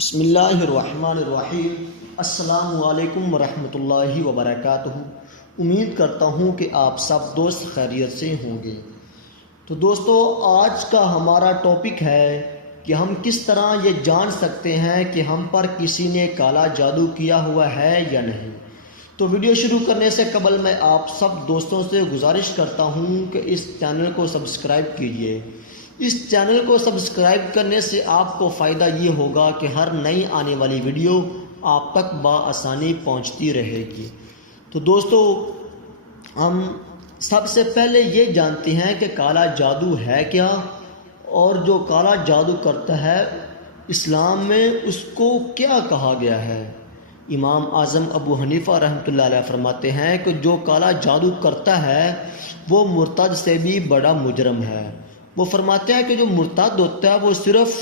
بسم اللہ الرحمن الرحیم۔ السلام علیکم ورحمۃ اللہ وبرکاتہ۔ امید کرتا ہوں کہ آپ سب دوست خیریت سے ہوں گے۔ تو دوستو، آج کا ہمارا ٹاپک ہے کہ ہم کس طرح یہ جان سکتے ہیں کہ ہم پر کسی نے کالا جادو کیا ہوا ہے یا نہیں۔ تو ویڈیو شروع کرنے سے قبل میں آپ سب دوستوں سے گزارش کرتا ہوں کہ اس چینل کو سبسکرائب کیجئے۔ اس چینل کو سبسکرائب کرنے سے آپ کو فائدہ یہ ہوگا کہ ہر نئی آنے والی ویڈیو آپ تک بآسانی پہنچتی رہے گی۔ تو دوستو، ہم سب سے پہلے یہ جانتے ہیں کہ کالا جادو ہے کیا، اور جو کالا جادو کرتا ہے اسلام میں اس کو کیا کہا گیا ہے۔ امام اعظم ابو حنیفہ رحمۃ اللہ علیہ فرماتے ہیں کہ جو کالا جادو کرتا ہے وہ مرتد سے بھی بڑا مجرم ہے۔ وہ فرماتے ہیں کہ جو مرتد ہوتا ہے وہ صرف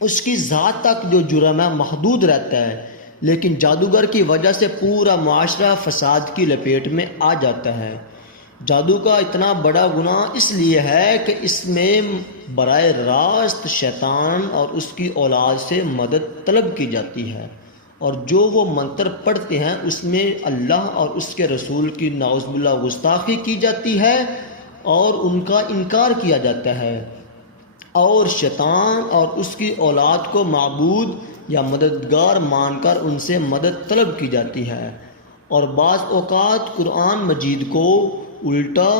اس کی ذات تک جو جرم ہے محدود رہتا ہے، لیکن جادوگر کی وجہ سے پورا معاشرہ فساد کی لپیٹ میں آ جاتا ہے۔ جادو کا اتنا بڑا گناہ اس لیے ہے کہ اس میں براہ راست شیطان اور اس کی اولاد سے مدد طلب کی جاتی ہے، اور جو وہ منتر پڑھتے ہیں اس میں اللہ اور اس کے رسول کی نعوذ باللہ گستاخی کی جاتی ہے اور ان کا انکار کیا جاتا ہے، اور شیطان اور اس کی اولاد کو معبود یا مددگار مان کر ان سے مدد طلب کی جاتی ہے۔ اور بعض اوقات قرآن مجید کو الٹا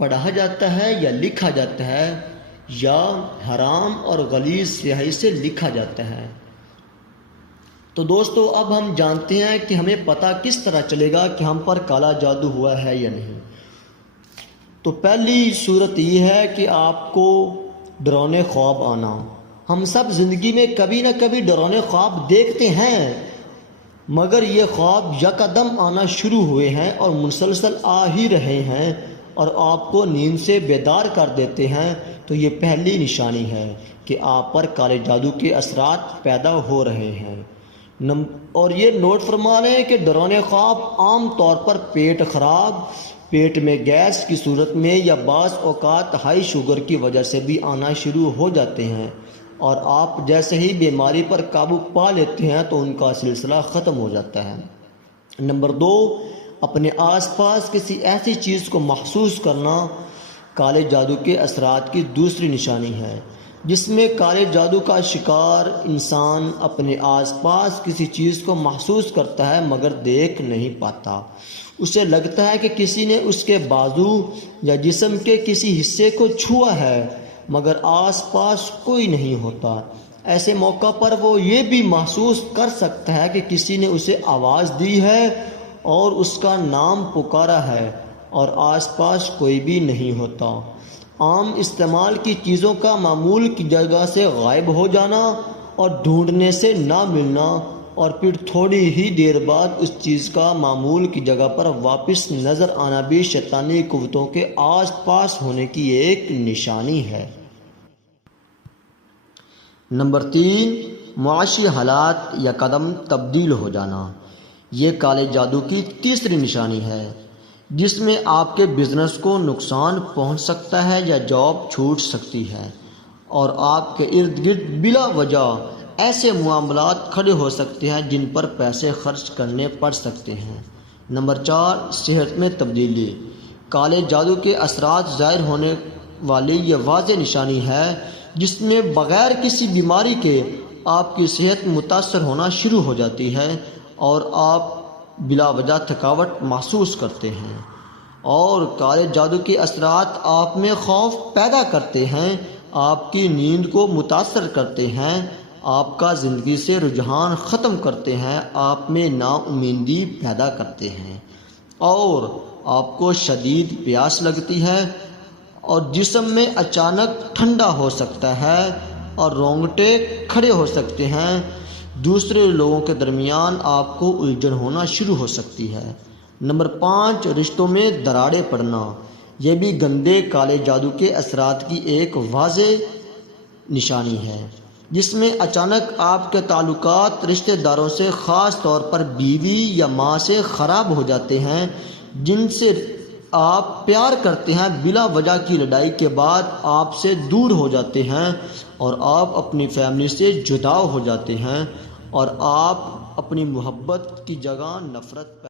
پڑھا جاتا ہے یا لکھا جاتا ہے، یا حرام اور غلیظ سیاہی سے لکھا جاتا ہے۔ تو دوستو، اب ہم جانتے ہیں کہ ہمیں پتہ کس طرح چلے گا کہ ہم پر کالا جادو ہوا ہے یا نہیں۔ تو پہلی صورت یہ ہے کہ آپ کو ڈراؤنے خواب آنا۔ ہم سب زندگی میں کبھی نہ کبھی ڈراؤنے خواب دیکھتے ہیں، مگر یہ خواب یکدم آنا شروع ہوئے ہیں اور مسلسل آ ہی رہے ہیں اور آپ کو نیند سے بیدار کر دیتے ہیں، تو یہ پہلی نشانی ہے کہ آپ پر کالے جادو کے اثرات پیدا ہو رہے ہیں۔ اور یہ نوٹ فرما لیں کہ ڈراؤنے خواب عام طور پر پیٹ خراب، پیٹ میں گیس کی صورت میں، یا بعض اوقات ہائی شوگر کی وجہ سے بھی آنا شروع ہو جاتے ہیں، اور آپ جیسے ہی بیماری پر قابو پا لیتے ہیں تو ان کا سلسلہ ختم ہو جاتا ہے۔ نمبر 2، اپنے آس پاس کسی ایسی چیز کو محسوس کرنا کالے جادو کے اثرات کی دوسری نشانی ہے، جس میں کالے جادو کا شکار انسان اپنے آس پاس کسی چیز کو محسوس کرتا ہے مگر دیکھ نہیں پاتا۔ اسے لگتا ہے کہ کسی نے اس کے بازو یا جسم کے کسی حصے کو چھوا ہے، مگر آس پاس کوئی نہیں ہوتا۔ ایسے موقع پر وہ یہ بھی محسوس کر سکتا ہے کہ کسی نے اسے آواز دی ہے اور اس کا نام پکارا ہے، اور آس پاس کوئی بھی نہیں ہوتا۔ عام استعمال کی چیزوں کا معمول کی جگہ سے غائب ہو جانا اور ڈھونڈنے سے نہ ملنا، اور پھر تھوڑی ہی دیر بعد اس چیز کا معمول کی جگہ پر واپس نظر آنا بھی شیطانی قوتوں کے آس پاس ہونے کی ایک نشانی ہے۔ نمبر 3، معاشی حالات یا قدم تبدیل ہو جانا۔ یہ کالے جادو کی تیسری نشانی ہے، جس میں آپ کے بزنس کو نقصان پہنچ سکتا ہے یا جاب چھوٹ سکتی ہے، اور آپ کے ارد گرد بلا وجہ ایسے معاملات کھڑے ہو سکتے ہیں جن پر پیسے خرچ کرنے پڑ سکتے ہیں۔ نمبر 4، صحت میں تبدیلی۔ کالے جادو کے اثرات ظاہر ہونے والی یہ واضح نشانی ہے جس میں بغیر کسی بیماری کے آپ کی صحت متاثر ہونا شروع ہو جاتی ہے، اور آپ بلا وجہ تھکاوٹ محسوس کرتے ہیں، اور کالے جادو کے اثرات آپ میں خوف پیدا کرتے ہیں، آپ کی نیند کو متاثر کرتے ہیں، آپ کا زندگی سے رجحان ختم کرتے ہیں، آپ میں نا امیدی پیدا کرتے ہیں، اور آپ کو شدید پیاس لگتی ہے، اور جسم میں اچانک ٹھنڈا ہو سکتا ہے اور رونگٹے کھڑے ہو سکتے ہیں۔ دوسرے لوگوں کے درمیان آپ کو الجھن ہونا شروع ہو سکتی ہے۔ نمبر 5، رشتوں میں دراڑیں پڑنا۔ یہ بھی گندے کالے جادو کے اثرات کی ایک واضح نشانی ہے، جس میں اچانک آپ کے تعلقات رشتہ داروں سے، خاص طور پر بیوی یا ماں سے خراب ہو جاتے ہیں، جن سے آپ پیار کرتے ہیں، بلا وجہ کی لڑائی کے بعد آپ سے دور ہو جاتے ہیں اور آپ اپنی فیملی سے جدا ہو جاتے ہیں اور آپ اپنی محبت کی جگہ نفرت